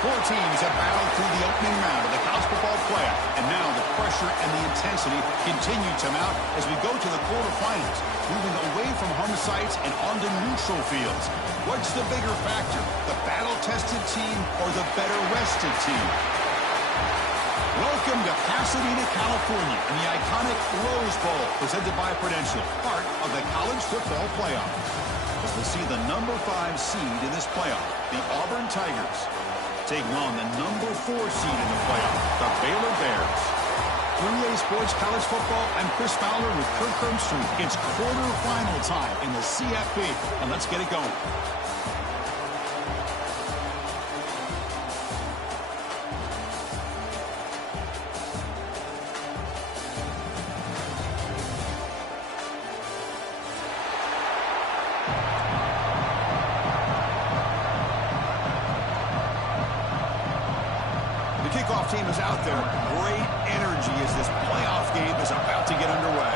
Four teams have battled through the opening round of the college football playoff, and now the pressure and the intensity continue to mount as we go to the quarterfinals, moving away from home sites and onto neutral fields. What's the bigger factor, the battle-tested team or the better-rested team? Welcome to Pasadena, California, in the iconic Rose Bowl, presented by Prudential, part of the college football playoff. As we'll see the number 5 seed in this playoff, the Auburn Tigers, taking on the number 4 seed in the playoff, the Baylor Bears. 3A Sports College Football, I'm Chris Fowler with Kirk Herbstreit. It's quarterfinal time in the CFB, and let's get it going. Kickoff team is out there. Great energy as this playoff game is about to get underway.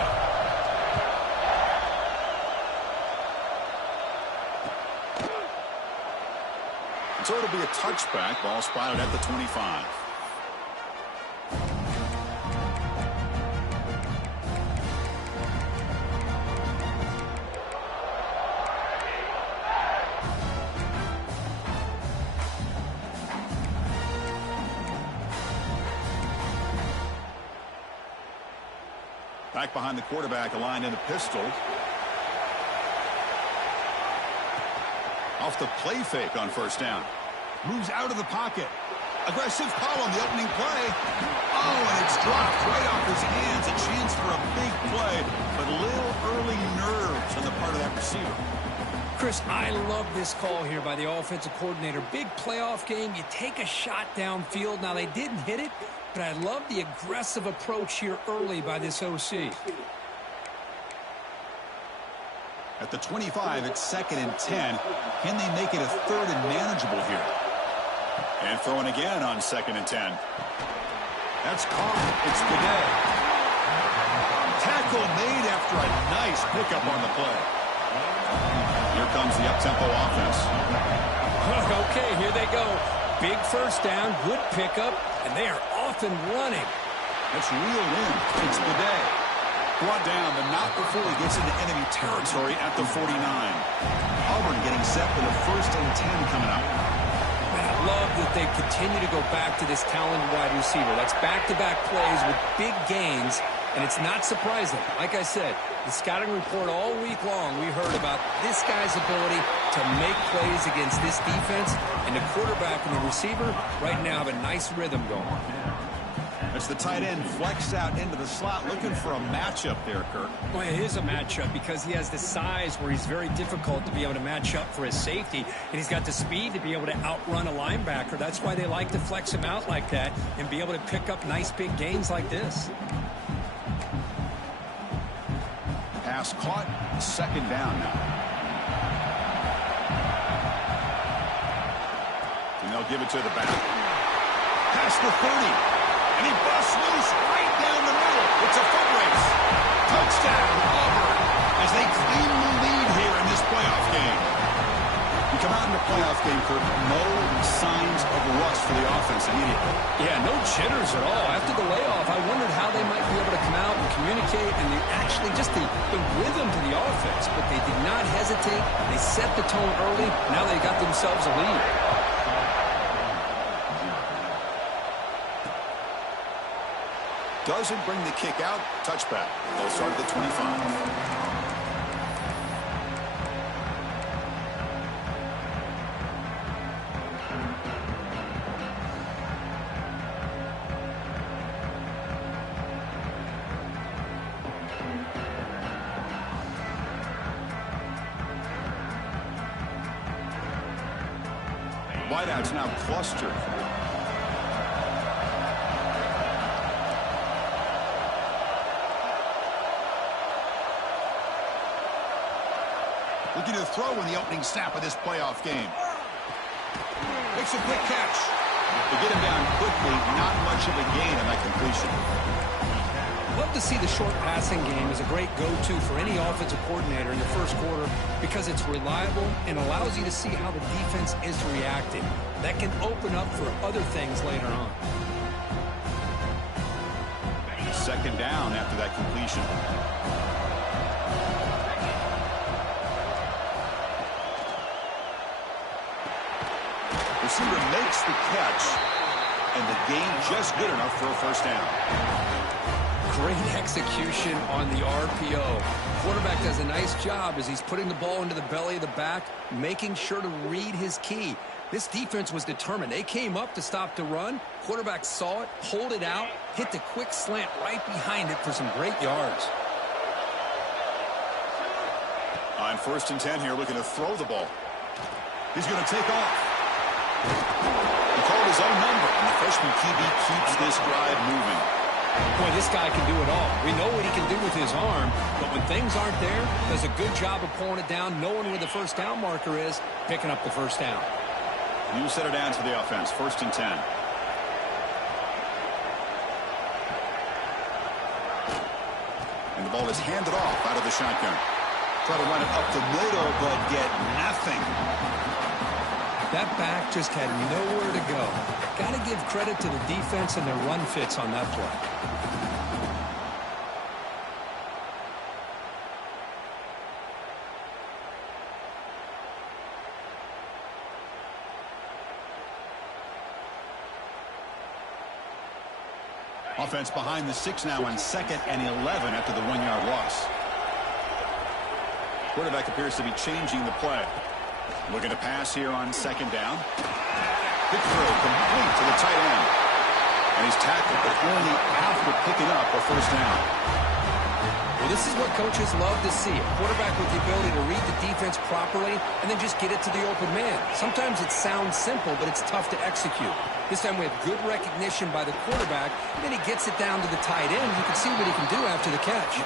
So it'll be a touchback. Ball spotted at the 25. Back behind the quarterback, aligned in the pistol. Off the play fake on first down. Moves out of the pocket. Aggressive call on the opening play. Oh, and it's dropped right off his hands. A chance for a big play, but little early nerves on the part of that receiver. Chris, I love this call here by the offensive coordinator. Big playoff game. You take a shot downfield. Now, they didn't hit it, but I love the aggressive approach here early by this OC. At the 25, it's 2nd and 10. Can they make it a 3rd and manageable here? And throwing again on 2nd and 10. That's caught. It's the day. Tackle made after a nice pickup on the play. Here comes the up-tempo offense. Okay, here they go. Big first down, good pickup, and they are off and running. That's reeled in. It's the day. Brought down, but not before he gets into enemy territory at the 49. Auburn getting set for the 1st and 10 coming up. Man, I love that they continue to go back to this talented wide receiver. That's back-to-back plays with big gains, and it's not surprising. Like I said, the scouting report all week long, we heard about this guy's ability to make plays against this defense, and the quarterback and the receiver right now have a nice rhythm going. As the tight end flexed out into the slot, looking for a matchup there, Kirk. Well, it is a matchup because he has the size where he's very difficult to be able to match up for his safety, and he's got the speed to be able to outrun a linebacker. That's why they like to flex him out like that and be able to pick up nice big gains like this. Pass caught, 2nd down now. And they'll give it to the back. Past the 30. And he busts loose right down the middle. It's a foot race. Touchdown, Auburn, as they claim the lead here in this playoff game. You come out in the playoff game, Kirk, no signs of rust for the offense immediately. Yeah, no jitters at all. After the layoff, I wondered how they might be able to come out and communicate and actually just the rhythm to the offense. But they did not hesitate. They set the tone early. Now they got themselves a lead. Doesn't bring the kick out. Touchback. They'll start at the 25. Wideouts now clustered. Looking to throw in the opening snap of this playoff game. Makes a quick catch. To get him down quickly, not much of a gain on that completion. Love to see the short passing game as a great go-to for any offensive coordinator in the first quarter because it's reliable and allows you to see how the defense is reacting. That can open up for other things later on. Second down after that completion. Receiver makes the catch, and the gain just good enough for a first down. Great execution on the RPO. Quarterback does a nice job as he's putting the ball into the belly of the back, making sure to read his key. This defense was determined. They came up to stop the run. Quarterback saw it, pulled it out, hit the quick slant right behind it for some great yards. On 1st and 10 here, looking to throw the ball. He's going to take off. He called his own number, and the freshman QB keeps this drive moving. Boy, this guy can do it all. We know what he can do with his arm, but when things aren't there, does a good job of pulling it down, knowing where the first down marker is, picking up the first down. New set of downs for the offense, 1st and 10. And the ball is handed off out of the shotgun. Try to run it up the middle, but get nothing. That back just had nowhere to go. Got to give credit to the defense and their run fits on that play. Offense behind the 6 now on 2nd and 11 after the 1-yard loss. Quarterback appears to be changing the play. Looking to pass here on 2nd down. Big throw complete to the tight end. And he's tackled, but only after picking up a first down. Well, this is what coaches love to see. A quarterback with the ability to read the defense properly and then just get it to the open man. Sometimes it sounds simple, but it's tough to execute. This time we have good recognition by the quarterback, and then he gets it down to the tight end. You can see what he can do after the catch.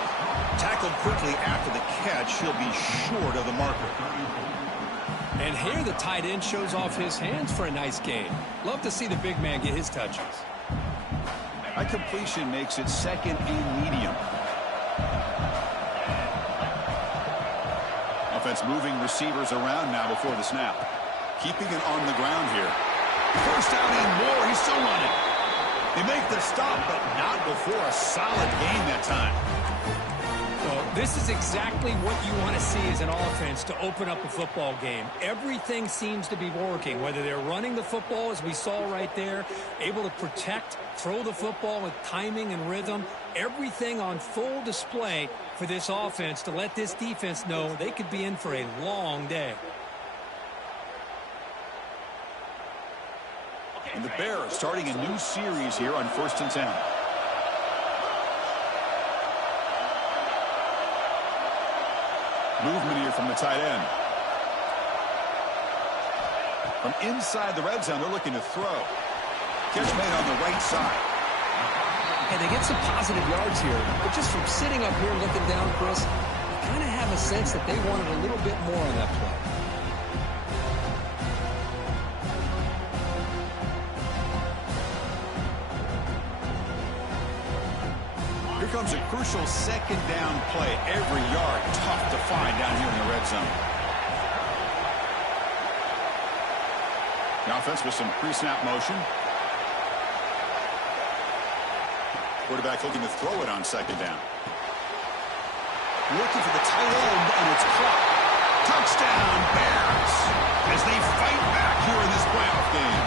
Tackled quickly after the catch. He'll be short of the marker. And here the tight end shows off his hands for a nice gain. Love to see the big man get his touches. That completion makes it 2nd and medium. Offense moving receivers around now before the snap. Keeping it on the ground here. First down and more. He's still running. They make the stop, but not before a solid gain that time. Well, this is exactly what you want to see as an offense to open up a football game. Everything seems to be working, whether they're running the football, as we saw right there, able to protect, throw the football with timing and rhythm. Everything on full display for this offense to let this defense know they could be in for a long day. And the Bears starting a new series here on 1st and 10. Movement here from the tight end. From inside the red zone, they're looking to throw. Catch made on the right side. And they get some positive yards here, but just from sitting up here looking down, Chris, I kind of have a sense that they wanted a little bit more on that play. Here comes a crucial 2nd down play. Every yard tough to find down here in the red zone. The offense with some pre-snap motion. Quarterback looking to throw it on 2nd down. Looking for the tight end, and it's caught. Touchdown, Bears, as they fight back here in this playoff game.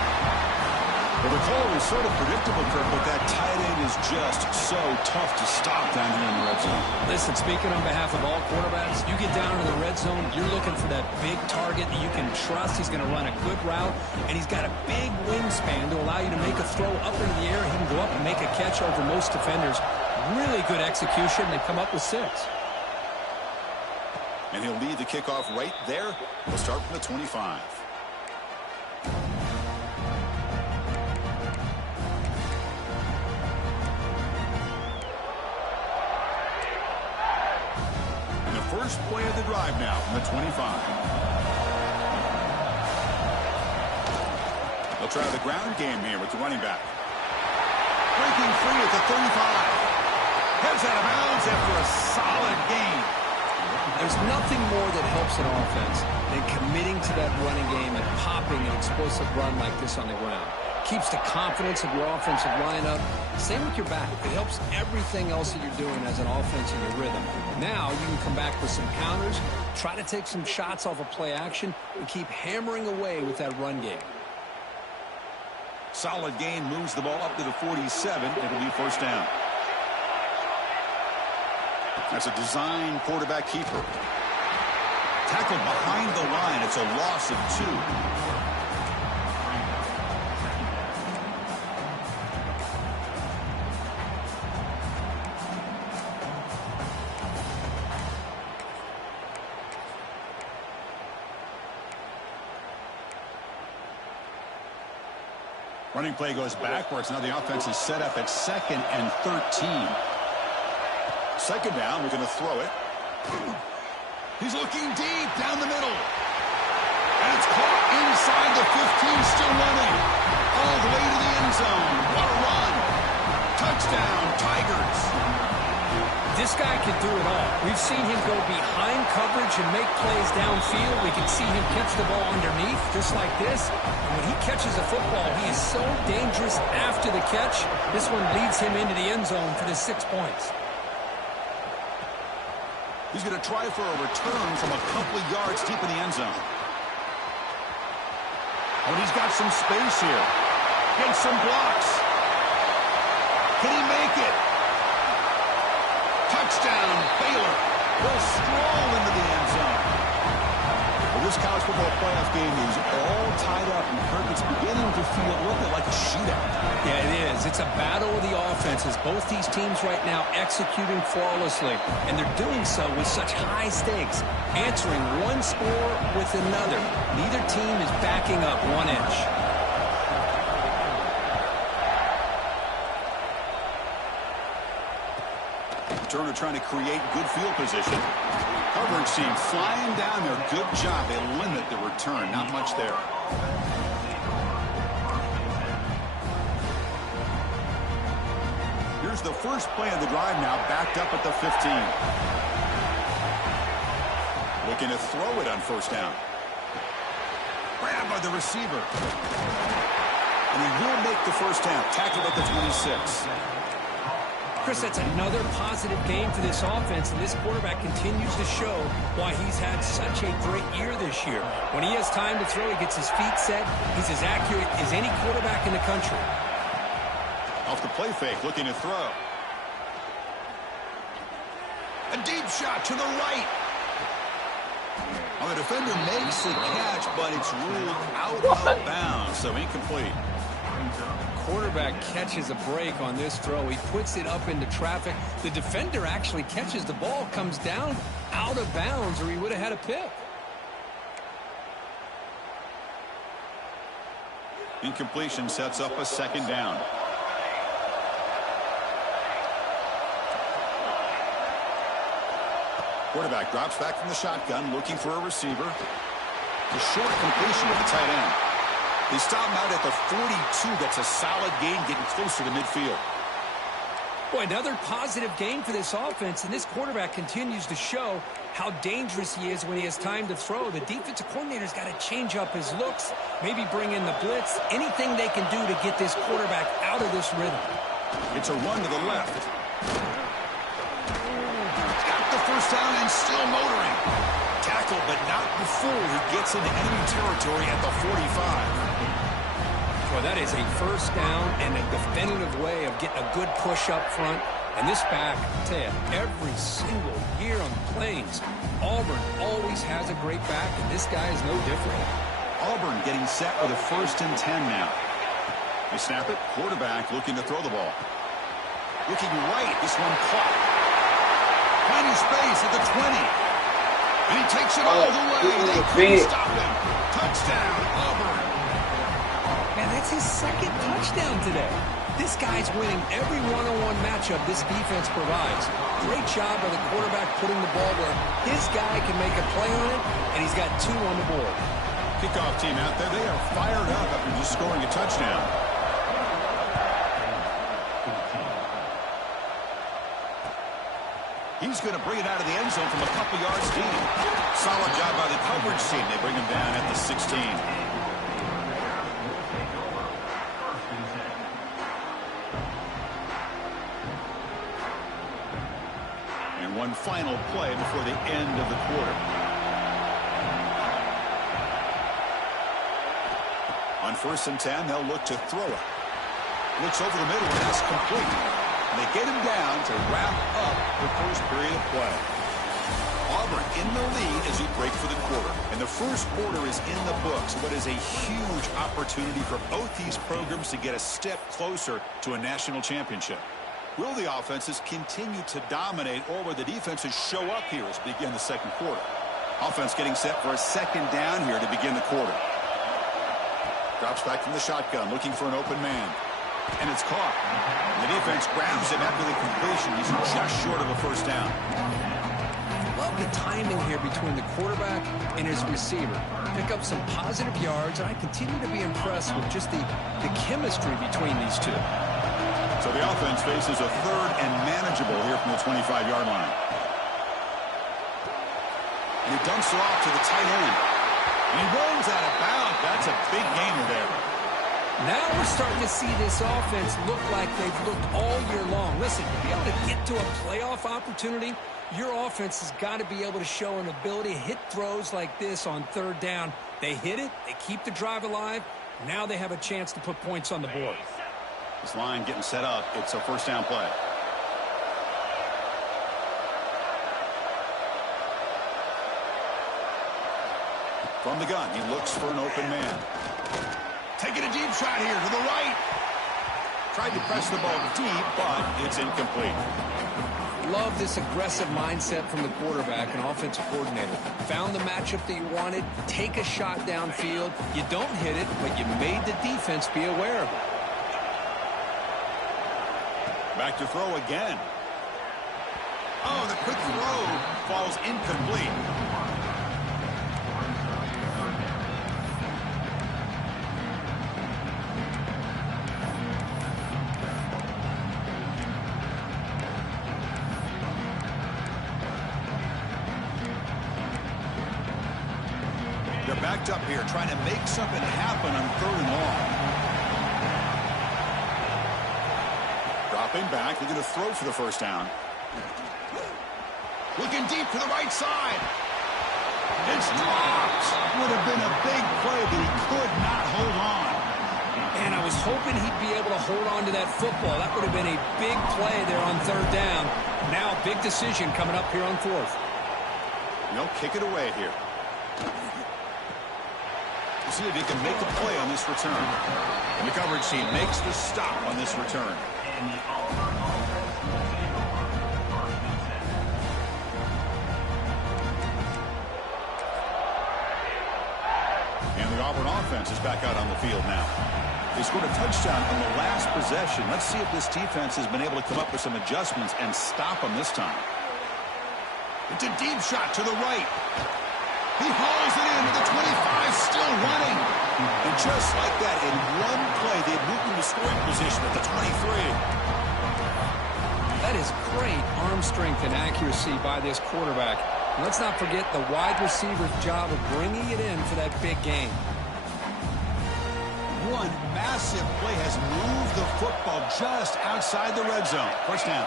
Well, the call was sort of predictable, Kirk, but that tight end is just so tough to stop down here in the red zone. Listen, speaking on behalf of all quarterbacks, you get down to the red zone, you're looking for that big target that you can trust. He's going to run a good route, and he's got a big wingspan to allow you to make a throw up into the air. He can go up and make a catch over most defenders. Really good execution. They come up with 6. And he'll lead the kickoff right there. We'll start from the 25. First play of the drive now from the 25. They'll try the ground game here with the running back. Breaking free at the 35. Heads out of bounds after a solid gain. There's nothing more that helps an offense than committing to that running game and popping an explosive run like this on the ground. Keeps the confidence of your offensive lineup. Same with your back. It helps everything else that you're doing as an offense in your rhythm. Now you can come back with some counters, try to take some shots off of play action, and keep hammering away with that run game. Solid gain moves the ball up to the 47. It'll be first down. That's a design quarterback keeper. Tackled behind the line. It's a loss of 2. Running play goes backwards. Now the offense is set up at 2nd and 13. Second down, we're going to throw it. He's looking deep down the middle. And it's caught inside the 15, still running. All the way to the end zone. What a run. Touchdown, Tigers. This guy can do it all. We've seen him go behind coverage and make plays downfield. We can see him catch the ball underneath, just like this. And when he catches the football, he is so dangerous after the catch. This one leads him into the end zone for the 6 points. He's going to try for a return from a couple of yards deep in the end zone. Oh, he's got some space here. Getting some blocks. Can he make it? Touchdown, Baylor. Will stroll into the end zone. Well, this college football playoff game is all tied up, and Kirk, it's beginning to feel a little bit like a shootout. Yeah, it is. It's a battle of the offenses. Both these teams right now executing flawlessly, and they're doing so with such high stakes, answering one score with another. Neither team is backing up 1 inch. Turner trying to create good field position. Coverage team flying down there. Good job. They limit the return. Not much there. Here's the first play of the drive now, backed up at the 15. Looking to throw it on first down. Grabbed by the receiver. And he will make the first down. Tackled at the 26. Chris, that's another positive game for this offense, and this quarterback continues to show why he's had such a great year this year. When he has time to throw, he gets his feet set. He's as accurate as any quarterback in the country. Off the play fake, looking to throw. A deep shot to the right. Well, the defender makes the catch, but it's ruled out of bounds, so incomplete. Quarterback catches a break on this throw. He puts it up into traffic. The defender actually catches the ball, comes down out of bounds, or he would have had a pick. Incompletion sets up a second down. Quarterback drops back from the shotgun, looking for a receiver. A short completion with the tight end. They stop him out at the 42. That's a solid gain, getting closer to midfield. Boy, another positive game for this offense, and this quarterback continues to show how dangerous he is when he has time to throw. The defensive coordinator's got to change up his looks, maybe bring in the blitz, anything they can do to get this quarterback out of this rhythm. It's a run to the left. Got the first down and still motoring. Tackled, but not before he gets into enemy territory at the 45. Well, that is a first down and a definitive way of getting a good push up front. And this back, I tell you, every single year on the Plains, Auburn always has a great back, and this guy is no different. Auburn getting set with a 1st and 10 now. They snap it. Quarterback looking to throw the ball. Looking right. This one caught. Finding space at the 20. And he takes it all the way. They couldn't stop him. Touchdown, Auburn. Man, that's his 2nd touchdown today. This guy's winning every one-on-one matchup this defense provides. Great job by the quarterback putting the ball where his guy can make a play on it, and he's got 2 on the board. Kickoff team out there. They are fired up after just scoring a touchdown. He's going to bring it out of the end zone from a couple yards deep. Solid job by the coverage team. They bring him down at the 16. And one final play before the end of the quarter. On 1st and 10, they'll look to throw it. Looks over the middle, and that's complete. And they get him down to wrap up the first period of play. Auburn in the lead as we break for the quarter. And the first quarter is in the books. What is a huge opportunity for both these programs to get a step closer to a national championship. Will the offenses continue to dominate, or will the defenses show up here as we begin the second quarter? Offense getting set for a second down here to begin the quarter. Drops back from the shotgun, looking for an open man. And it's caught. The defense grabs him after the completion. He's just short of a first down. Love the timing here between the quarterback and his receiver. Pick up some positive yards, and I continue to be impressed with just the chemistry between these two. So the offense faces a third and manageable here from the 25-yard line. And he dumps it off to the tight end. And he rolls out of bounds. That's a big gainer there. Now we're starting to see this offense look like they've looked all year long. Listen, to be able to get to a playoff opportunity, your offense has got to be able to show an ability to hit throws like this on third down. They hit it, they keep the drive alive. Now they have a chance to put points on the board. This line getting set up. It's a first down play. From the gun, he looks for an open man. Taking a deep shot here to the right. Tried to press the ball deep, but it's incomplete. Love this aggressive mindset from the quarterback and offensive coordinator. Found the matchup that you wanted. Take a shot downfield. You don't hit it, but you made the defense be aware of it. Back to throw again. Oh, the quick throw falls incomplete. They're backed up here, trying to make something happen on 3rd and long. Dropping back, looking to throw for the first down. Looking deep to the right side. It's dropped. Would have been a big play, but he could not hold on. And I was hoping he'd be able to hold on to that football. That would have been a big play there on 3rd down. Now a big decision coming up here on 4th. They'll kick it away here. See if he can make a play on this return. And the coverage team makes the stop on this return. And the Auburn offense is back out on the field now. They scored a touchdown on the last possession. Let's see if this defense has been able to come up with some adjustments and stop them this time. It's a deep shot to the right. He hauls it in to the 25, still running. And just like that, in one play, they moved into scoring position at the 23. That is great arm strength and accuracy by this quarterback. And let's not forget the wide receiver's job of bringing it in for that big game. One massive play has moved the football just outside the red zone. First down.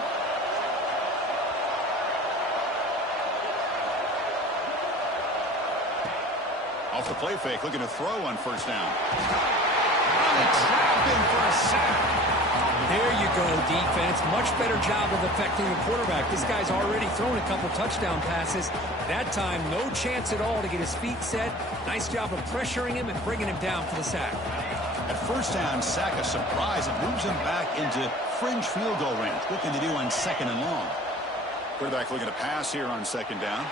Off the play fake, looking to throw on first down. On a trap in for a sack. There you go, defense. Much better job of affecting the quarterback. This guy's already thrown a couple touchdown passes. That time, no chance at all to get his feet set. Nice job of pressuring him and bringing him down for the sack. At first down, sack a surprise. It moves him back into fringe field goal range. Looking to do on 2nd and long. Quarterback looking to pass here on 2nd down.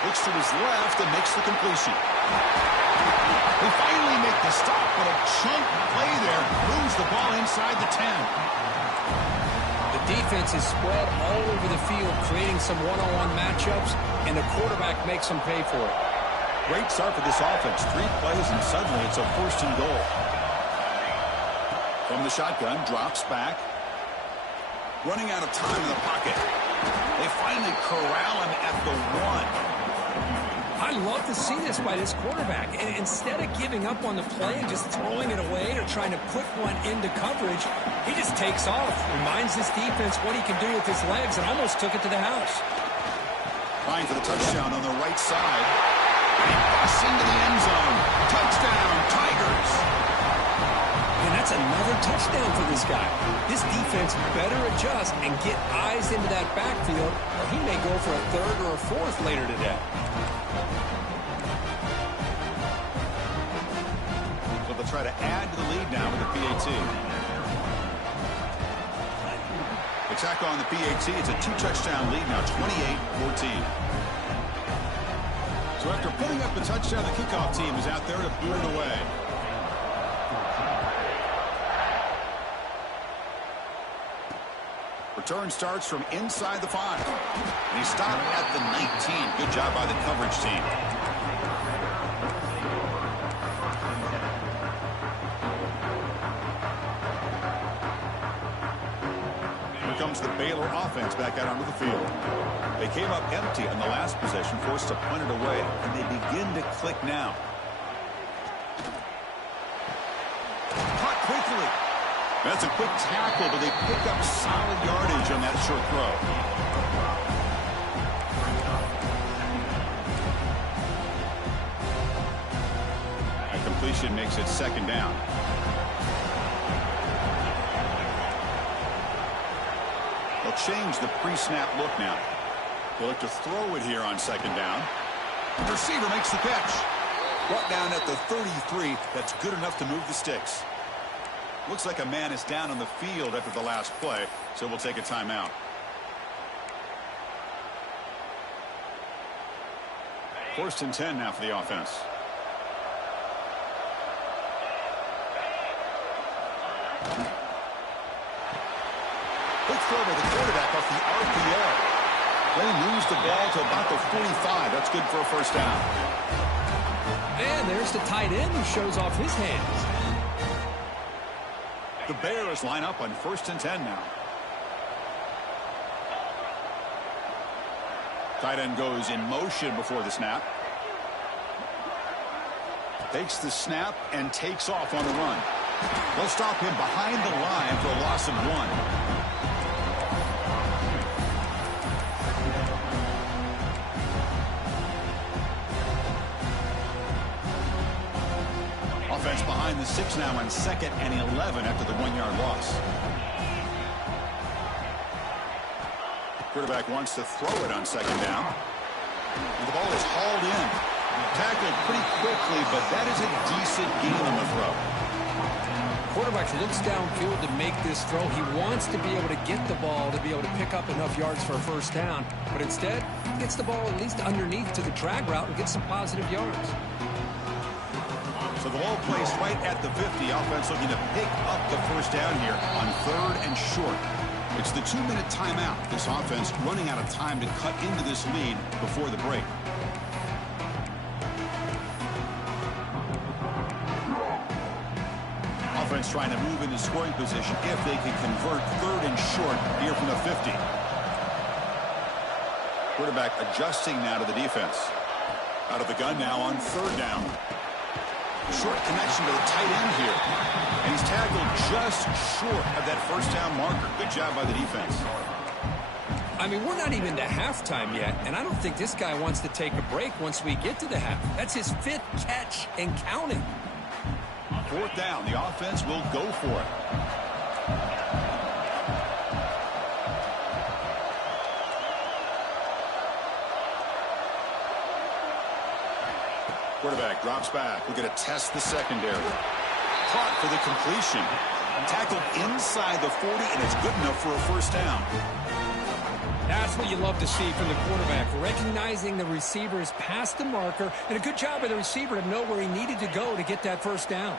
Looks to his left and makes the completion. They finally make the stop, but a chunk play there moves the ball inside the 10. The defense is spread all over the field, creating some one-on-one matchups, and the quarterback makes them pay for it. Great start for this offense. 3 plays, and suddenly it's a 1st and goal. From the shotgun, drops back. Running out of time in the pocket. They finally corral him at the 1. I love to see this by this quarterback. And instead of giving up on the play and just throwing it away or trying to put one into coverage, he just takes off, reminds this defense what he can do with his legs, and almost took it to the house. Trying for the touchdown on the right side. And he busts into the end zone. Touchdown, Tigers. And that's another touchdown for this guy. This defense better adjust and get eyes into that backfield, or he may go for a third or a fourth later today. So they'll try to add to the lead now with the PAT. They tack on the PAT. It's a 2-touchdown lead now, 28-14. So after putting up a touchdown, the kickoff team is out there to boot it away. Return starts from inside the 5. And he stopped at the 19. Good job by the coverage team. Here comes the Baylor offense back out onto the field. They came up empty on the last possession, forced to punt it away, and they begin to click now. Caught quickly. That's a quick tackle, but they pick up solid yardage on that short throw. That completion makes it second down. They'll change the pre-snap look now. They'll look to throw it here on second down. The receiver makes the catch. Brought down at the 33. That's good enough to move the sticks. Looks like a man is down on the field after the last play, so we'll take a timeout. First and 10 now for the offense. Quick throw by the quarterback off the RPO. Then he moves the ball to about the 45. That's good for a first down. And there's the tight end who shows off his hands. The Bears line up on first and 10 now. Tight end goes in motion before the snap. Takes the snap and takes off on the run. They'll stop him behind the line for a loss of 1. Offense behind the 6 now on 2nd and 11 after the 1-yard loss. Quarterback wants to throw it on second down. The ball is hauled in. Tackled pretty quickly, but that is a decent gain on the throw. Quarterback looks downfield to make this throw. He wants to be able to get the ball to be able to pick up enough yards for a first down. But instead, he gets the ball at least underneath to the drag route and gets some positive yards. So the ball placed right at the 50. Offense looking to pick up the first down here on 3rd and short. It's the 2-minute timeout. This offense running out of time to cut into this lead before the break. Offense trying to move into scoring position if they can convert 3rd and short here from the 50. Quarterback adjusting now to the defense. Out of the gun now on 3rd down. Short connection to the tight end here. And he's tackled just short of that first down marker. Good job by the defense. I mean, we're not even to halftime yet, and I don't think this guy wants to take a break once we get to the half. That's his 5th catch and counting. 4th down. The offense will go for it. Quarterback drops back. We're going to test the secondary. Caught for the completion. Tackled inside the 40, and it's good enough for a first down. That's what you love to see from the quarterback, recognizing the receiver is past the marker, and a good job by the receiver to know where he needed to go to get that first down.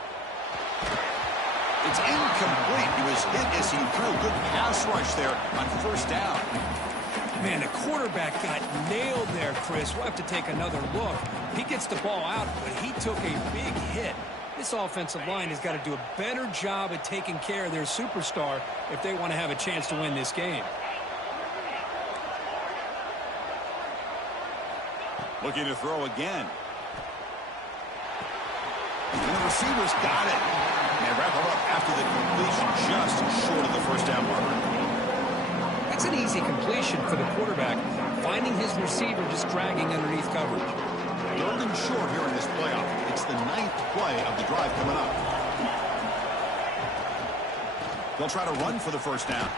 It's incomplete. He was hit as he threw. Good pass rush there on first down. Man, the quarterback got nailed there, Chris. We'll have to take another look. He gets the ball out, but he took a big hit. This offensive line has got to do a better job at taking care of their superstar if they want to have a chance to win this game. Looking to throw again. And the receivers got it. And they wrap it up after the completion just short of the first down marker. That's an easy completion for the quarterback, finding his receiver just dragging underneath coverage. 3rd and short here in this playoff. It's the 9th play of the drive coming up. They'll try to run for the first down.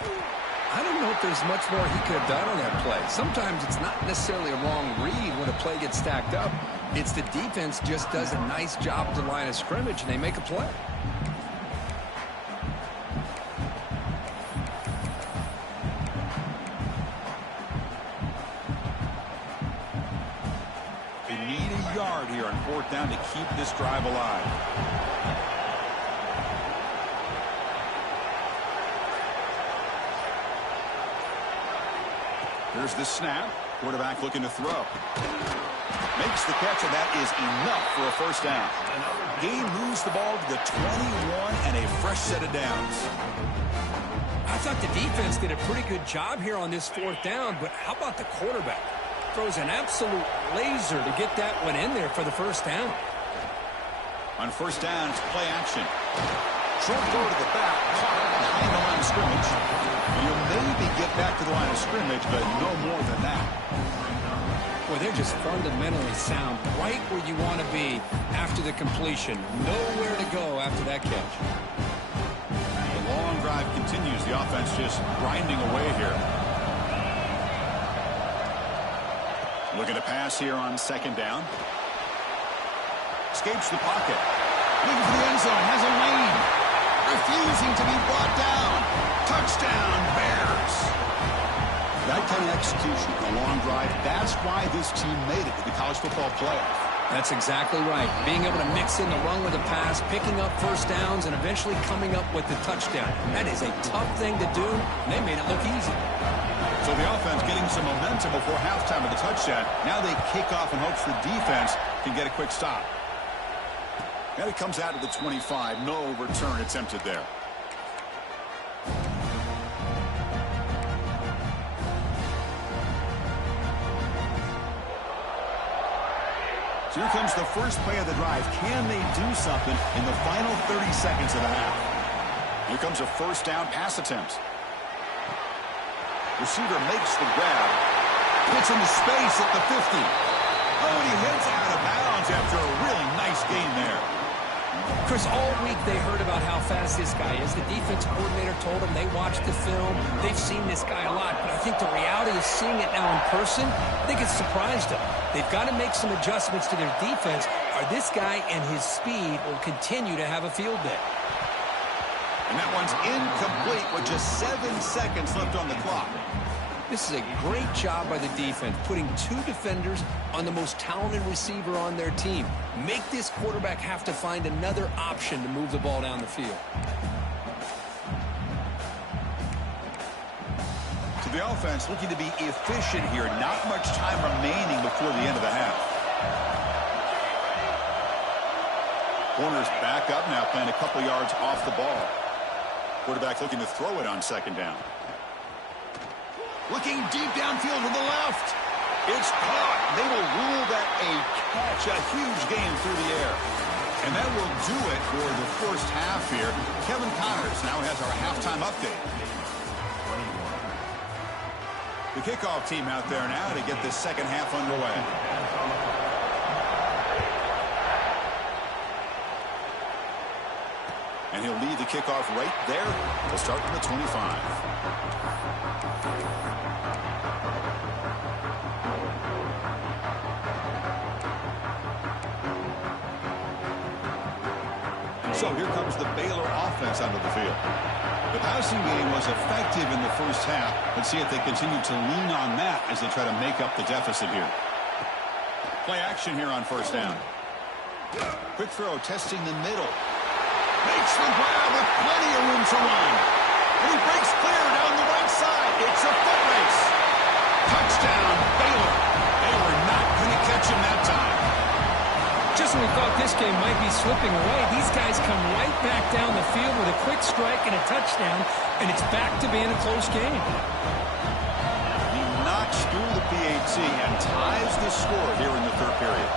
I don't know if there's much more he could have done on that play. Sometimes it's not necessarily a wrong read when a play gets stacked up. It's the defense just does a nice job at the line of scrimmage, and they make a play. They need a yard here on 4th down to keep this drive alive. Here's the snap. Quarterback looking to throw. Makes the catch, and that is enough for a first down. Game moves the ball to the 21 and a fresh set of downs. I thought the defense did a pretty good job here on this 4th down, but how about the quarterback? Throws an absolute laser to get that one in there for the first down. On first down, it's play action. Short throw to the back, caught behind the line of scrimmage. You'll maybe get back to the line of scrimmage, but no more than that. Well, they're just fundamentally sound, right where you want to be after the completion. Nowhere to go after that catch. The long drive continues. The offense just grinding away here. Looking to pass here on 2nd down. Escapes the pocket. Looking for the end zone. Has a lane. Refusing to be brought down. Touchdown, Bears. That kind of execution, a long drive, that's why this team made it to the college football playoff. That's exactly right. Being able to mix in the run with the pass, picking up first downs, and eventually coming up with the touchdown. That is a tough thing to do, and they made it look easy. So the offense getting some momentum before halftime of the touchdown. Now they kick off in hopes the defense can get a quick stop. And it comes out to the 25. No return attempted there. So here comes the first play of the drive. Can they do something in the final 30 seconds of the half? Here comes a first down pass attempt. Receiver makes the grab. Gets into space at the 50. Oh, and he heads out of bounds after a really nice gain there. Chris, all week they heard about how fast this guy is. The defense coordinator told them they watched the film. They've seen this guy a lot. But I think the reality of seeing it now in person, I think it's surprised them. They've got to make some adjustments to their defense, or this guy and his speed will continue to have a field day. And that one's incomplete with just 7 seconds left on the clock. This is a great job by the defense, putting 2 defenders on the most talented receiver on their team. Make this quarterback have to find another option to move the ball down the field. So the offense looking to be efficient here. Not much time remaining before the end of the half. Corners back up now, playing a couple yards off the ball. Quarterback looking to throw it on 2nd down. Looking deep downfield to the left. It's caught. They will rule that a catch, a huge game through the air. And that will do it for the first half here. Kevin Connors now has our halftime update. The kickoff team out there now to get this second half underway. And he'll lead the kickoff right there. We'll start from the 25. So here comes the Baylor offense onto the field. The passing game was effective in the first half. Let's see if they continue to lean on that as they try to make up the deficit here. Play action here on first down. Quick throw, testing the middle. Makes the grab with plenty of room to run. And he breaks clear down the right side. It's a foot race. Touchdown, Baylor. They were not going to catch him that time. Just personally thought this game might be slipping away. These guys come right back down the field with a quick strike and a touchdown, and it's back to being a close game. He knocks through the PAT and ties the score here in the third period.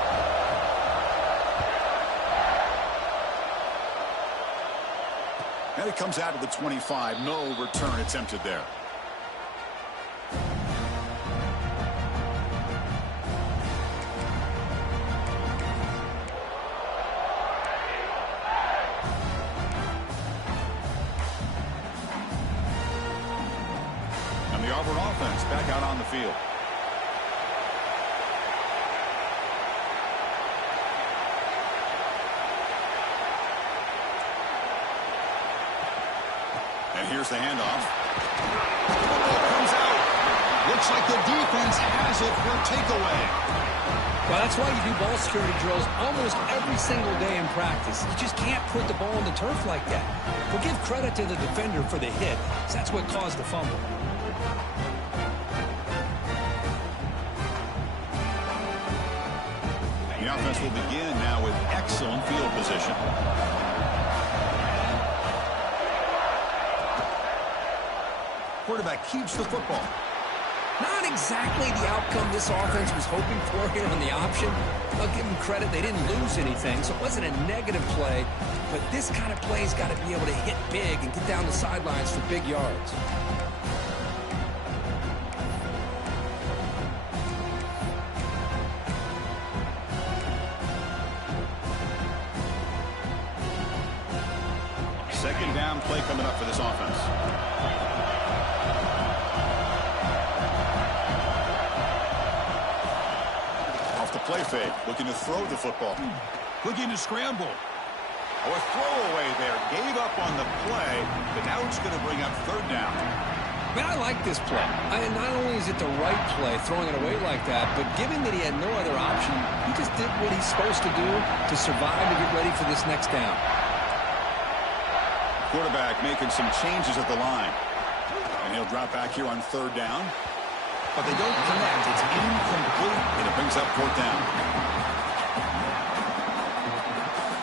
And it comes out to the 25. No return attempted there. And the Auburn offense back out on the field. And here's the handoff. The ball comes out. Looks like the defense has it for a takeaway. Well, that's why you do ball security drills almost every single day in practice. You just can't put the ball on the turf like that. We'll give credit to the defender for the hit, because that's what caused the fumble. The offense will begin now with excellent field position. Quarterback keeps the football. Not exactly the outcome this offense was hoping for here on the option. I'll give them credit. They didn't lose anything, so it wasn't a negative play. But this kind of play's got to be able to hit big and get down the sidelines for big yards. Second down play coming up for this offense. Off the play fake, looking to throw the football. Looking to scramble. Oh, a throwaway there. Gave up on the play, but now it's going to bring up third down. Man, I like this play. Not only is it the right play, throwing it away like that, but given that he had no other option, he just did what he's supposed to do to survive and get ready for this next down. Quarterback making some changes at the line. And he'll drop back here on third down. But they don't connect. It's incomplete, and it brings up fourth down.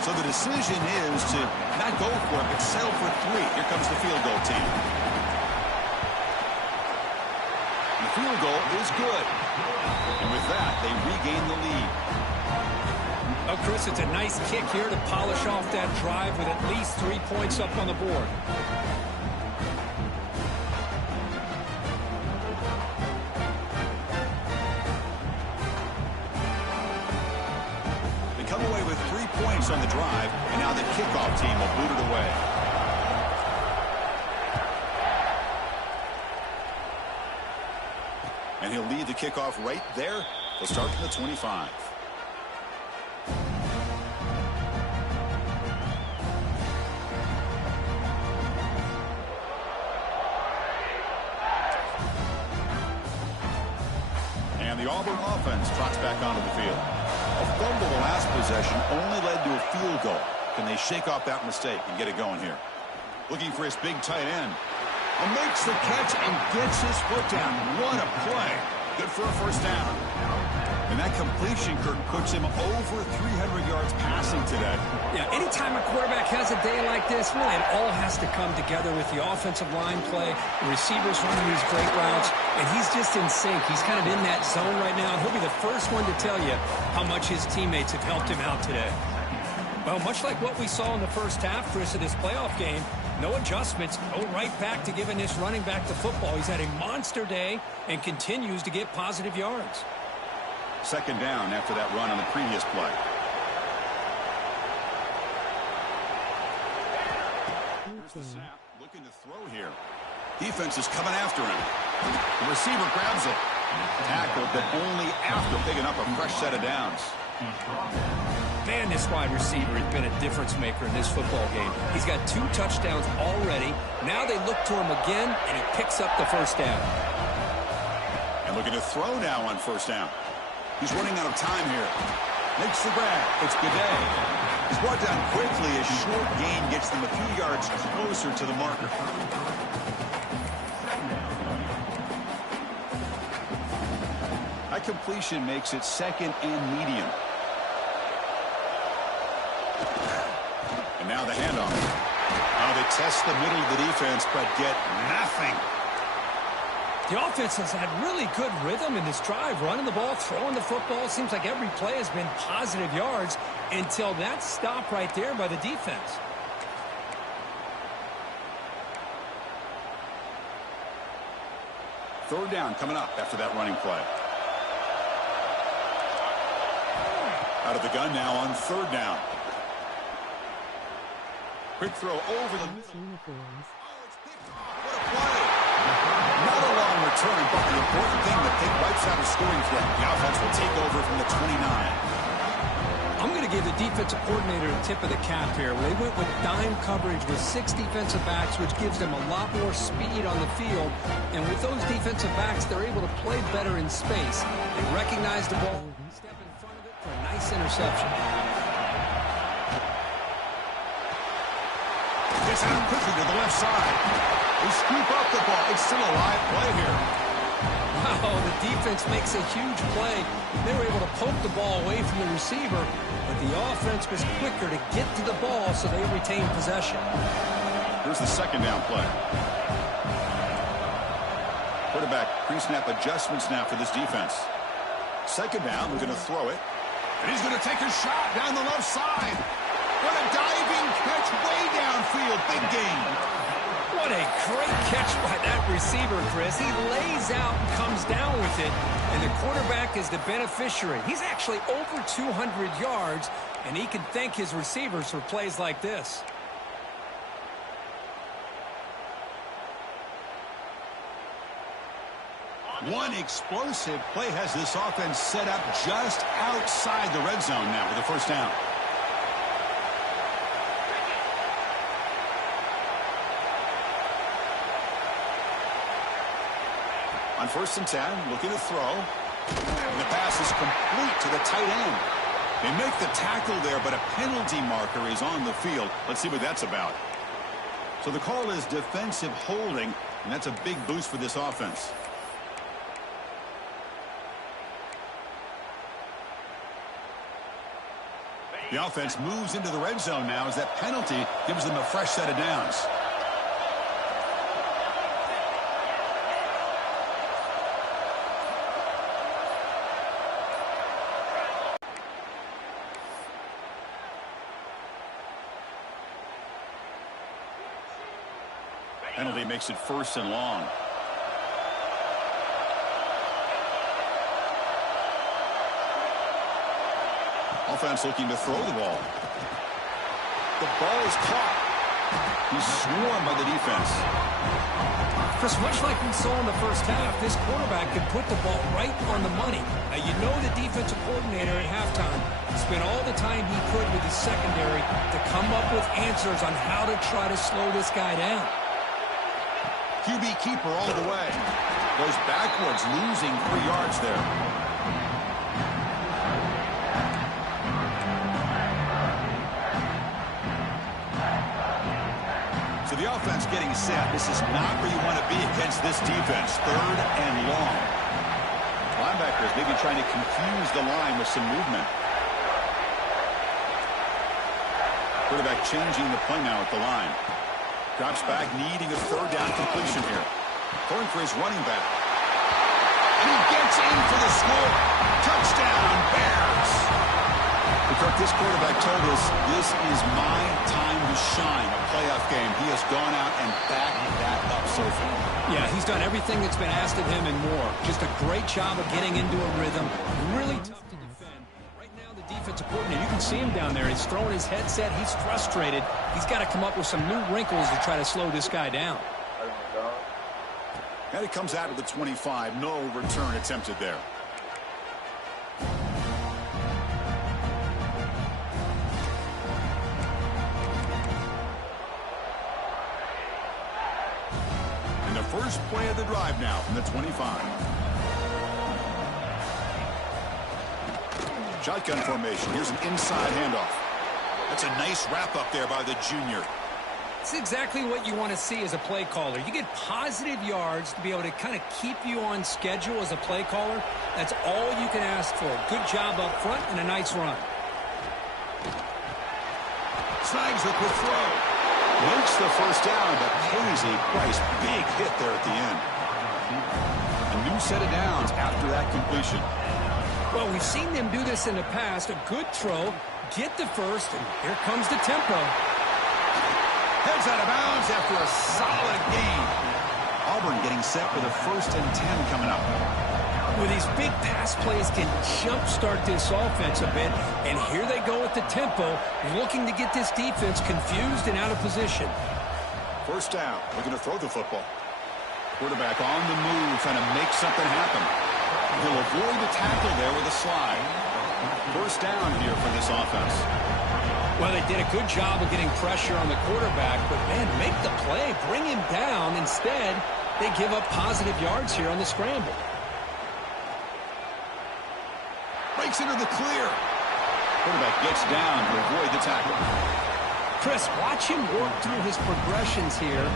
So the decision is to not go for it, but settle for 3. Here comes the field goal team. And the field goal is good. And with that, they regain the lead. Oh, Chris, it's a nice kick here to polish off that drive with at least 3 points up on the board. They come away with 3 points on the drive, and now the kickoff team will boot it away. And he'll lead the kickoff right there. They'll start from the 25. The Auburn offense trots back onto the field. A fumble the last possession only led to a field goal. Can they shake off that mistake and get it going here? Looking for his big tight end. And makes the catch and gets his foot down. What a play. Good for a first down. And that completion, Kirk, puts him over 300 yards passing today. Yeah, anytime a quarterback has a day like this, really, it all has to come together with the offensive line play, the receivers running these great routes, and he's just in sync. He's kind of in that zone right now, and he'll be the first one to tell you how much his teammates have helped him out today. Well, much like what we saw in the first half, Chris, of this playoff game, no adjustments, go right back to giving this running back the football. He's had a monster day and continues to get positive yards. Second down after that run on the previous play. Here's the snap, looking to throw here. Defense is coming after him. The receiver grabs it. Tackled, but only after picking up a fresh set of downs. Man, this wide receiver has been a difference maker in this football game. He's got 2 touchdowns already. Now they look to him again, and he picks up the first down. And looking to throw now on first down. He's running out of time here. Makes the grab. It's Gaudet. He's brought down quickly. A short gain gets them a few yards closer to the marker. That completion makes it second and medium. And now the handoff. Now they test the middle of the defense, but get nothing. The offense has had really good rhythm in this drive, running the ball, throwing the football. Seems like every play has been positive yards until that stop right there by the defense. Third down coming up after that running play. Out of the gun now on third down. Quick throw over the middle. Oh, it's picked off. What a play. Not a long return, but the important thing that they wipes out a scoring threat. The offense will take over from the 29. I'm going to give the defensive coordinator a tip of the cap here. They went with dime coverage with 6 defensive backs, which gives them a lot more speed on the field. And with those defensive backs, they're able to play better in space. They recognize the ball, step in front of it for a nice interception. Gets out quickly to the left side. They scoop up the ball. It's still a live play here. Wow, the defense makes a huge play. They were able to poke the ball away from the receiver, but the offense was quicker to get to the ball, so they retained possession. Here's the second down play. Quarterback pre-snap adjustments now for this defense. Second down, we're going to throw it. And he's going to take a shot down the left side. What a diving catch way downfield. Big gain. What a great catch by that receiver, Chris. He lays out and comes down with it, and the quarterback is the beneficiary. He's actually over 200 yards, and he can thank his receivers for plays like this. One explosive play has this offense set up just outside the red zone now with the first down. On 1st and 10, looking to throw. And the pass is complete to the tight end. They make the tackle there, but a penalty marker is on the field. Let's see what that's about. So the call is defensive holding, and that's a big boost for this offense. The offense moves into the red zone now as that penalty gives them a fresh set of downs. Penalty makes it 1st and long. Offense looking to throw the ball. The ball is caught. He's swarmed by the defense. Chris, much like we saw in the first half, this quarterback can put the ball right on the money. Now, you know the defensive coordinator at halftime spent all the time he could with his secondary to come up with answers on how to try to slow this guy down. QB keeper all the way. Goes backwards, losing 3 yards there. So the offense getting set. This is not where you want to be against this defense. 3rd and long. Linebackers maybe trying to confuse the line with some movement. Quarterback changing the play now at the line. Drops back, needing a 3rd down completion here. Throwing for his running back. And he gets in for the score. Touchdown, Bears. Kirk, this quarterback told us this is my time to shine. A playoff game. He has gone out and backed that up so far. Yeah, he's done everything that's been asked of him and more. Just a great job of getting into a rhythm. Really tough to defend. Right now, the defensive coordinator, you can see him down there. He's throwing his headset. He's frustrated. He's got to come up with some new wrinkles to try to slow this guy down. And it comes out of the 25. No return attempted there. And the first play of the drive now from the 25. Shotgun formation. Here's an inside handoff. That's a nice wrap up there by the junior. It's exactly what you want to see as a play caller. You get positive yards to be able to kind of keep you on schedule as a play caller. That's all you can ask for. Good job up front and a nice run. Snags the quick throw. Makes the first down, but Peezy, Price, big hit there at the end. A new set of downs after that completion. Well, we've seen them do this in the past. A good throw, get the first, and here comes the tempo. Heads out of bounds after a solid gain. Auburn getting set for the 1st and 10 coming up. With these big pass plays can jumpstart this offense a bit, and here they go at the tempo, looking to get this defense confused and out of position. First down, looking to throw the football. Quarterback on the move, trying to make something happen. He'll avoid the tackle there with a slide. First down here for this offense. Well, they did a good job of getting pressure on the quarterback, but, man, make the play, bring him down. Instead, they give up positive yards here on the scramble. Breaks into the clear. Quarterback gets down to avoid the tackle. Chris, watch him work through his progressions here.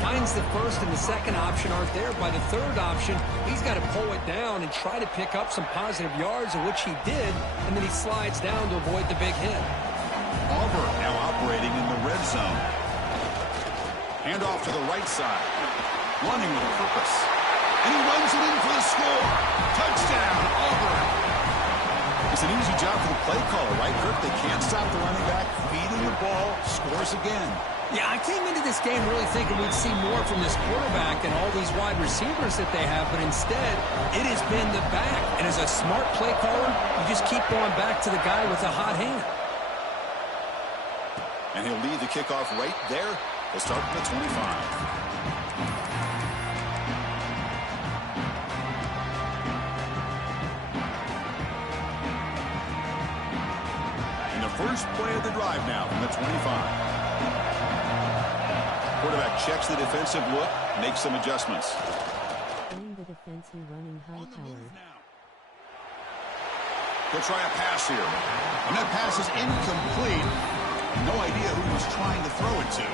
Finds the first and the second option aren't there. By the third option, he's got to pull it down and try to pick up some positive yards, of which he did, and then he slides down to avoid the big hit. Auburn now operating in the red zone. Handoff to the right side. Running with a purpose. And he runs it in for the score. Touchdown, Auburn. It's an easy job for the play caller, right, Kirk? They can't stop the running back. Feeding the ball. Scores again. Yeah, I came into this game really thinking we'd see more from this quarterback and all these wide receivers that they have, but instead, it has been the back. And as a smart play caller, you just keep going back to the guy with the hot hand. And he'll lead the kickoff right there. They'll start from the 25. And the first play of the drive now from the 25. Quarterback checks the defensive look, makes some adjustments. Playing the defense and running high-powered. He'll try a pass here. And that pass is incomplete. No idea who he was trying to throw it to.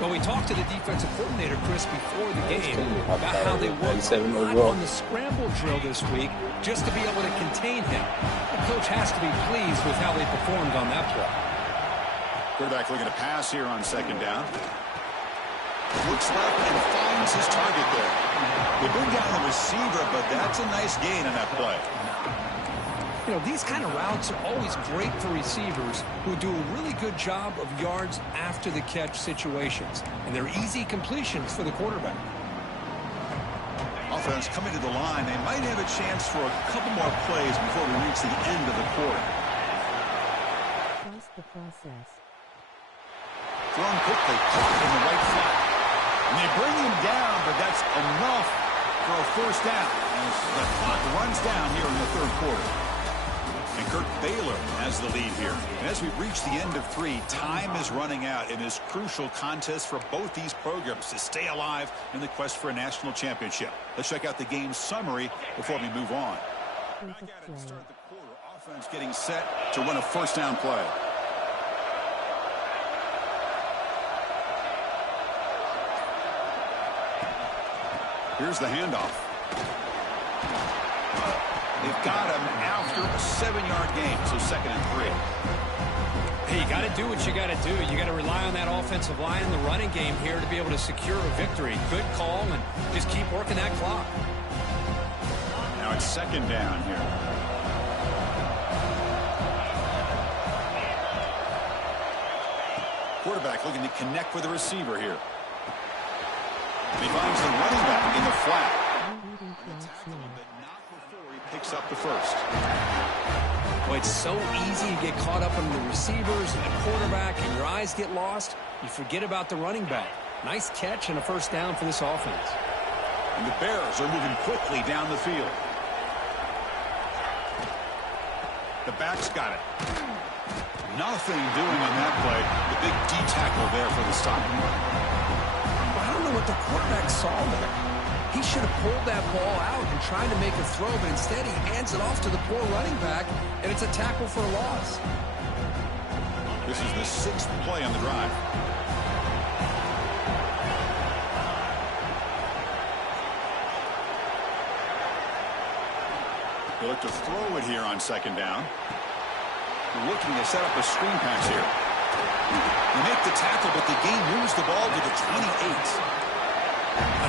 Well, we talked to the defensive coordinator, Chris, before the game about how they worked on the scramble drill this week just to be able to contain him. The coach has to be pleased with how they performed on that play. Quarterback looking to pass here on second down. Looks left and finds his target there. They bring down the receiver, but that's a nice gain on that play. You know, these kind of routes are always great for receivers who do a really good job of yards after the catch situations. And they're easy completions for the quarterback. Offense coming to the line. They might have a chance for a couple more plays before we reach the end of the quarter. Trust the process. Thrown quickly, caught in the right flat. And they bring him down, but that's enough for a first down as the clock runs down here in the third quarter. And Kirk, Baylor has the lead here. And as we reach the end of 3, time is running out in this crucial contest for both these programs to stay alive in the quest for a national championship. Let's check out the game summary before we move on. Back at it to start the quarter. Offense getting set to run a first down play. Here's the handoff. They've got him after a 7-yard gain, so 2nd and 3. Hey, you got to do what you got to do. You got to rely on that offensive line in the running game here to be able to secure a victory. Good call, and just keep working that clock. Now it's 2nd down here. Quarterback looking to connect with the receiver here. He finds the running back in the flat. Picks up the first. Well, it's so easy to get caught up in the receivers and the quarterback, and your eyes get lost. You forget about the running back. Nice catch and a first down for this offense. And the Bears are moving quickly down the field. The back's got it. Nothing doing on that play. The big D tackle there for the stop. Well, I don't know what the quarterback saw there. He should have pulled that ball out and tried to make a throw, but instead he hands it off to the poor running back, and it's a tackle for a loss. This is the 6th play on the drive. They look to throw it here on 2nd down. Looking to set up a screen pass here. They make the tackle, but the game moves the ball to the 28.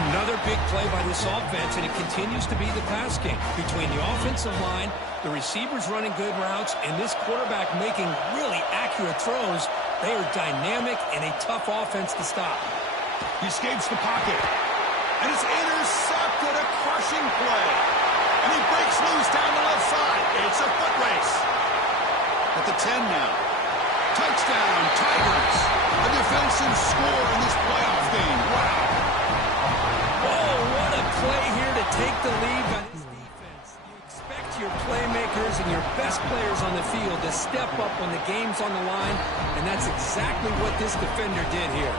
Another big play by this offense, and it continues to be the pass game. Between the offensive line, the receivers running good routes, and this quarterback making really accurate throws, they are dynamic and a tough offense to stop. He escapes the pocket, and it's intercepted, a crushing play. And he breaks loose down the left side. It's a foot race. At the 10 now. Touchdown, Tigers. A defensive score in this playoff game. Wow. Oh, what a play here to take the lead by this defense. You expect your playmakers and your best players on the field to step up when the game's on the line, and that's exactly what this defender did here.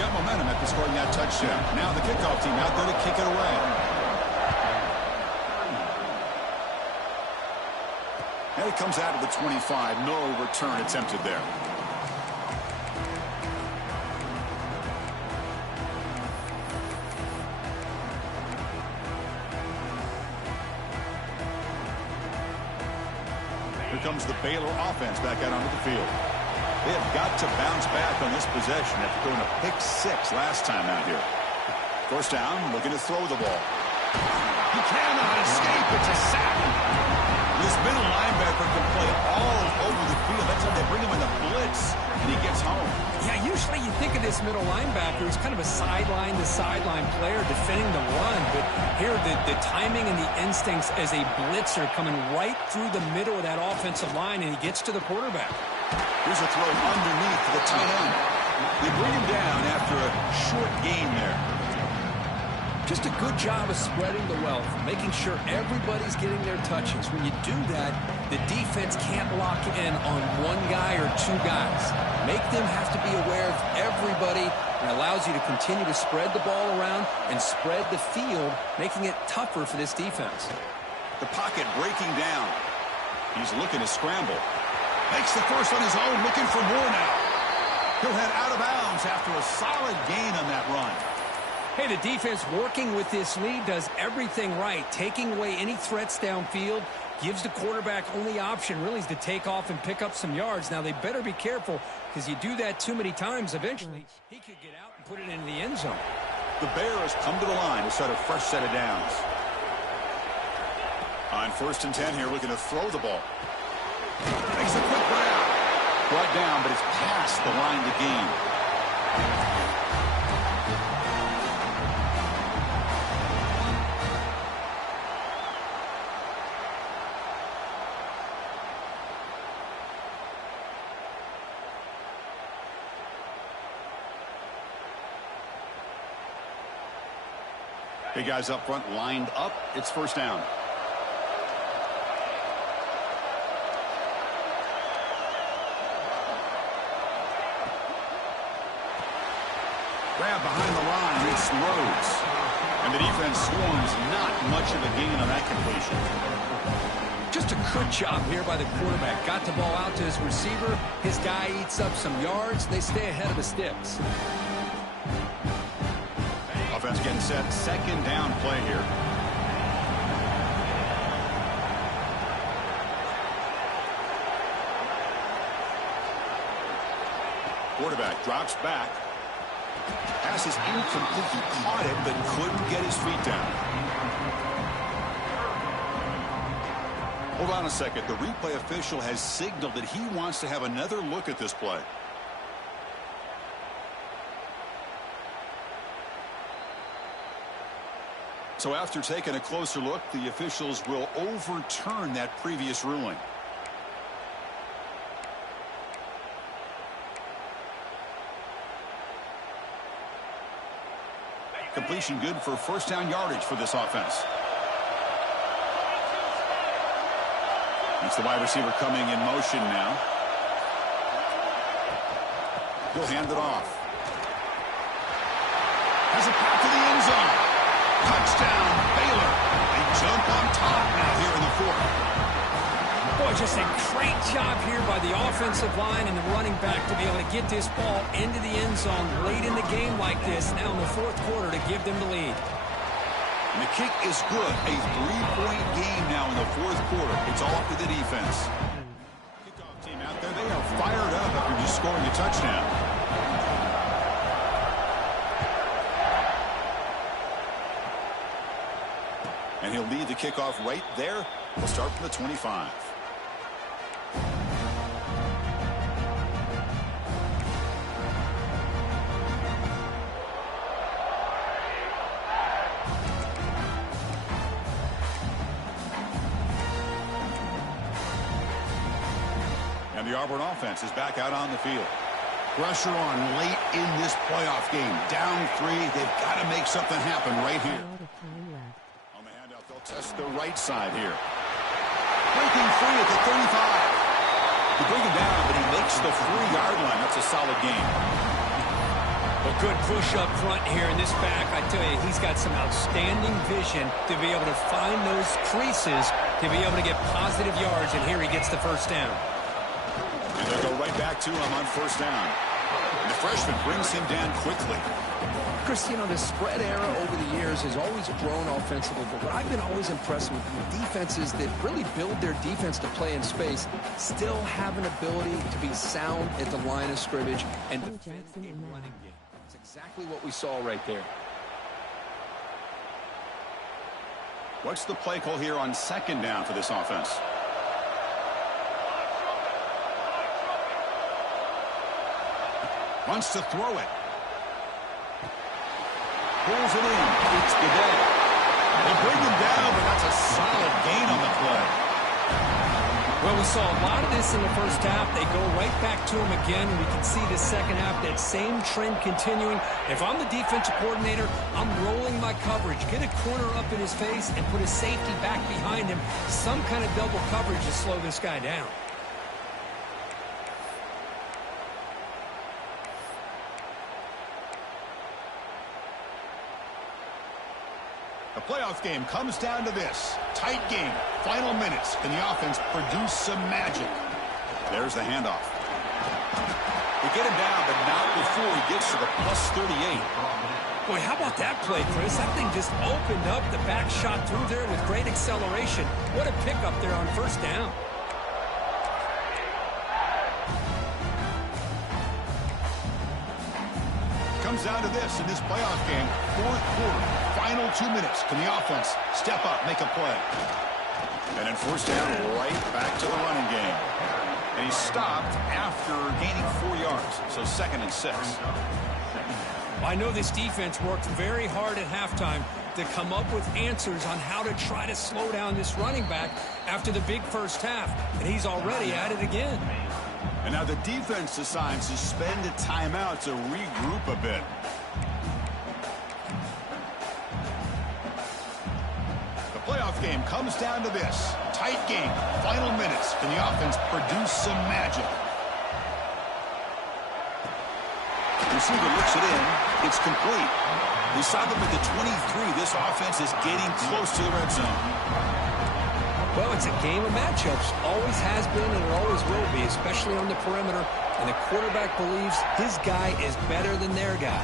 Got momentum after scoring that touchdown. Now the kickoff team out there to kick it away. And it comes out of the 25. No return attempted there. Here comes the Baylor offense back out onto the field. They have got to bounce back on this possession after throwing a pick 6 last time out here. First down, looking to throw the ball. He cannot escape. It's a sack. This middle linebacker can play all over the field. That's how they bring him in the blitz, and he gets home. Yeah, usually you think of this middle linebacker as kind of a sideline-to-sideline player defending the run, but here the timing and the instincts as a blitzer coming right through the middle of that offensive line, and he gets to the quarterback. Here's a throw underneath to the tight end. They bring him down after a short gain there. Just a good job of spreading the wealth, making sure everybody's getting their touches. When you do that, the defense can't lock in on one guy or two guys. Make them have to be aware of everybody, and allows you to continue to spread the ball around and spread the field, making it tougher for this defense. The pocket breaking down. He's looking to scramble. Makes the first on his own, looking for more now. He'll head out of bounds after a solid gain on that run. Hey, the defense working with this lead does everything right. Taking away any threats downfield, gives the quarterback only option really is to take off and pick up some yards. Now, they better be careful, because you do that too many times, eventually he could get out and put it into the end zone. The Bears come to the line to set a fresh set of downs. On 1st and 10 here, looking to throw the ball. Makes a quick grab. Brought down, but it's past the line to gain. Big guys up front lined up. It's first down. Grab behind the line. It's Rhodes. And the defense swarms. Not much of a gain on that completion. Just a good job here by the quarterback. Got the ball out to his receiver. His guy eats up some yards. They stay ahead of the sticks. Offense getting set. Second down play here. Quarterback drops back. Pass is incomplete. He caught it, but couldn't get his feet down. Hold on a second. The replay official has signaled that he wants to have another look at this play. So after taking a closer look, the officials will overturn that previous ruling. Completion good for first down yardage for this offense. It's the wide receiver coming in motion now. He'll hand it off. Has a path to the end zone. Touchdown, Baylor. They jump on top now here in the 4th. Boy, just a great job here by the offensive line and the running back to be able to get this ball into the end zone late in the game like this, now in the 4th quarter, to give them the lead. And the kick is good. A 3-point game now in the 4th quarter. It's all up to the defense. Kickoff team out there, they are fired up after just scoring a touchdown. And he'll lead the kickoff right there. We'll start from the 25. And the Auburn offense is back out on the field. Pressure on late in this playoff game. Down 3. They've got to make something happen right here. On the handout, they'll test the right side here. Breaking free at the 35. They bring him down, but he makes the 3-yard line. That's a solid gain. A good push up front here in this back. I tell you, he's got some outstanding vision to be able to find those creases, to be able to get positive yards, and here he gets the first down. And they'll go right back to him on first down. And the freshman brings him down quickly. Chris, you know, the spread era over the years has always grown offensively, but what I've been always impressed with defenses that really build their defense to play in space still have an ability to be sound at the line of scrimmage and defend a running game. That's exactly what we saw right there. What's the play call here on second down for this offense? Wants to throw it. Pulls it in. It's Godet. They bring him down, but that's a solid gain on the play. Well, we saw a lot of this in the first half. They go right back to him again. We can see the second half, that same trend continuing. If I'm the defensive coordinator, I'm rolling my coverage. Get a corner up in his face and put a safety back behind him. Some kind of double coverage to slow this guy down. The playoff game comes down to this. Tight game. Final minutes. Can the offense produce some magic? There's the handoff. They get him down, but not before he gets to the plus 38. Boy, how about that play, Chris? That thing just opened up. The back shot through there with great acceleration. What a pickup there on first down. Comes down to this in this playoff game. Fourth quarter. Final 2 minutes. Can the offense step up, make a play? And then first down, right back to the running game. And he stopped after gaining 4 yards. So 2nd and 6. I know this defense worked very hard at halftime to come up with answers on how to try to slow down this running back after the big first half. And he's already at it again. And now the defense decides to spend a timeout to regroup a bit. The playoff game comes down to this. Tight game. Final minutes. Can the offense produce some magic? The receiver looks it in. It's complete. We saw them at the 23. This offense is getting close to the red zone. Well, it's a game of matchups. Always has been and it always will be, especially on the perimeter. And the quarterback believes his guy is better than their guy.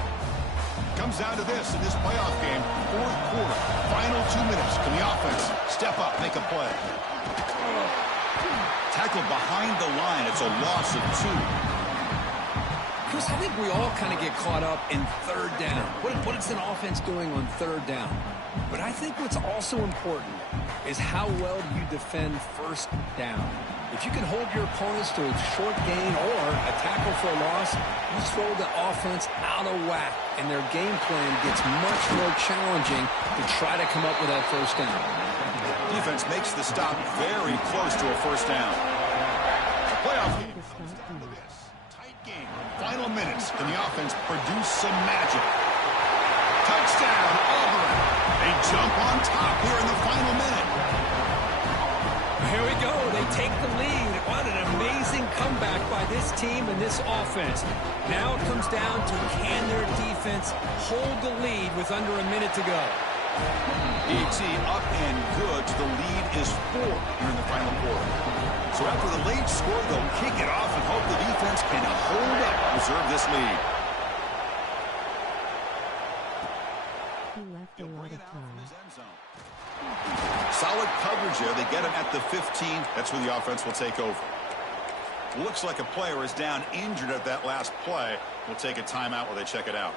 Comes down to this in this playoff game. Fourth quarter. Final 2 minutes. Can the offense step up, make a play? Tackled behind the line. It's a loss of 2. Chris, I think we all kind of get caught up in third down. What is an offense doing on third down? But I think what's also important is how well do you defend first down. If you can hold your opponents to a short gain or a tackle for a loss, you throw the offense out of whack, and their game plan gets much more challenging to try to come up with that first down. Defense makes the stop very close to a first down. The playoff game comes down to this. Tight game. Final minutes. Can the offense produce some magic? Touchdown, Auburn. They jump on top here in the final minute. Here we go. They take the lead. What an amazing comeback by this team and this offense. Now it comes down to can their defense hold the lead with under a minute to go. Peezy up and good. The lead is 4 here in the final quarter. So after the late score, they'll kick it off and hope the defense can hold up, preserve this lead. He left a lot of time. Solid coverage there. They get him at the 15. That's where the offense will take over. Looks like a player is down injured at that last play. We'll take a timeout while they check it out.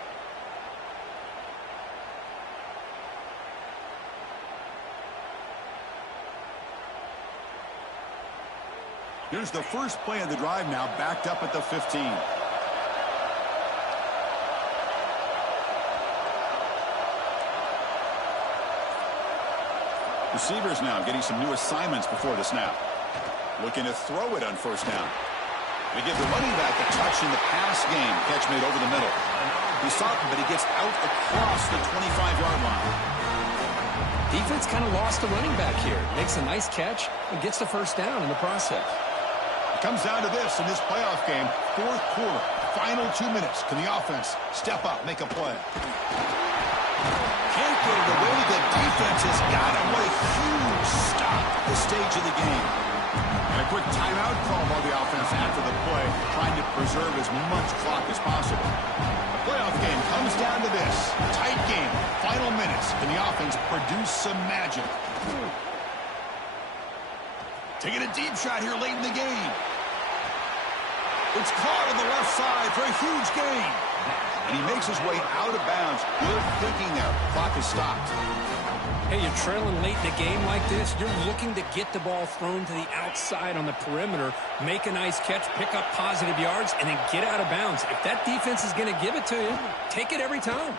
Here's the first play of the drive now, backed up at the 15. Receivers now getting some new assignments before the snap. Looking to throw it on first down. They give the running back a touch in the pass game. Catch made over the middle. He saw it, but he gets out across the 25-yard line. Defense kind of lost the running back here. Makes a nice catch and gets the first down in the process. It comes down to this in this playoff game. Fourth quarter, final 2 minutes. Can the offense step up, make a play? Can't get it away. The defense has got him. What a huge stop at this stage of the game. And a quick timeout call by the offense after the play, trying to preserve as much clock as possible. The playoff game comes down to this. Tight game, final minutes. Can the offense produce some magic? Taking a deep shot here late in the game. It's caught on the left side for a huge gain. And he makes his way out of bounds. Good thinking there. Clock is stopped. Hey, you're trailing late in the game like this. You're looking to get the ball thrown to the outside on the perimeter, make a nice catch, pick up positive yards, and then get out of bounds. If that defense is going to give it to you, take it every time.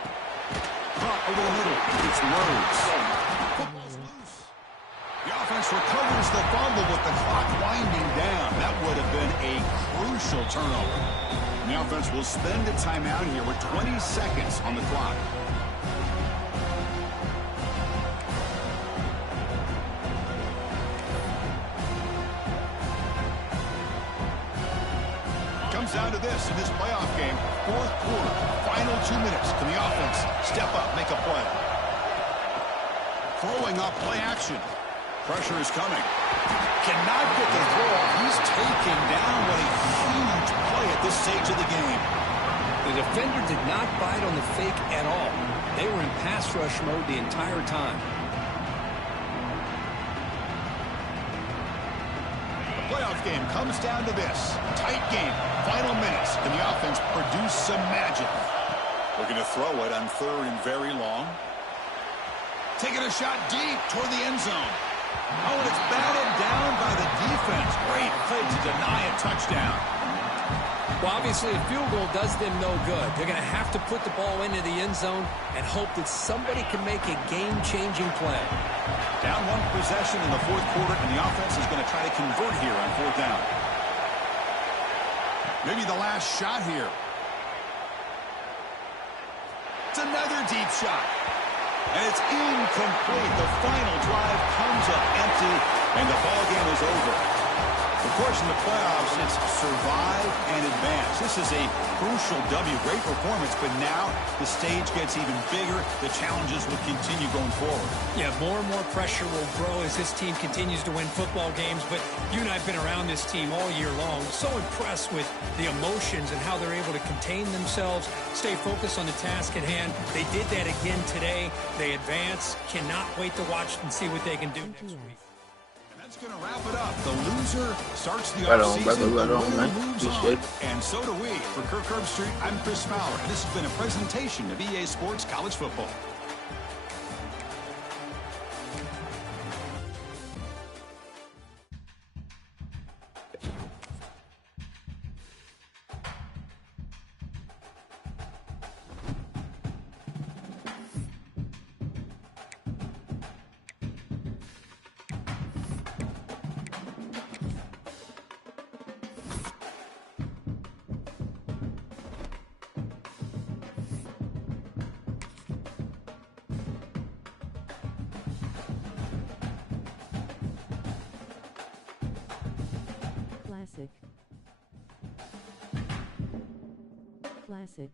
Caught over the middle. It's Rhodes. Football's loose. The offense recovers the fumble with the clock winding down. That would have been a crucial turnover. And the offense will spend a timeout here with 20 seconds on the clock. Comes down to this in this playoff game. Fourth quarter, final 2 minutes. Can the offense step up, make a play? Throwing up play action. Pressure is coming. Cannot get the throw off. He's taken down. What a huge play at this stage of the game. The defender did not bite on the fake at all. They were in pass rush mode the entire time. The playoff game comes down to this. Tight game. Final minutes. Can the offense produce some magic? Looking to throw it on third and very long. Taking a shot deep toward the end zone. Oh, and it's batted down by the defense. Great play to deny a touchdown. Well, obviously, a field goal does them no good. They're going to have to put the ball into the end zone and hope that somebody can make a game-changing play. Down one possession in the fourth quarter, and the offense is going to try to convert here on fourth down. Maybe the last shot here. It's another deep shot. And it's incomplete. The final drive comes up empty, and the ball game is over. Of course, in the playoffs, it's survive and advance. This is a crucial W. Great performance, but now the stage gets even bigger. The challenges will continue going forward. Yeah, more and more pressure will grow as this team continues to win football games, but you and I have been around this team all year long. So impressed with the emotions and how they're able to contain themselves, stay focused on the task at hand. They did that again today. They advance. Cannot wait to watch and see what they can do next week. That's going to wrap it up. The loser starts the Right on, offseason. brother. Right The on, winner man. moves Appreciate on. it. And so do we. For Kirk Herbstreit, I'm Chris Fowler. And this has been a presentation of EA Sports College Football. Classic.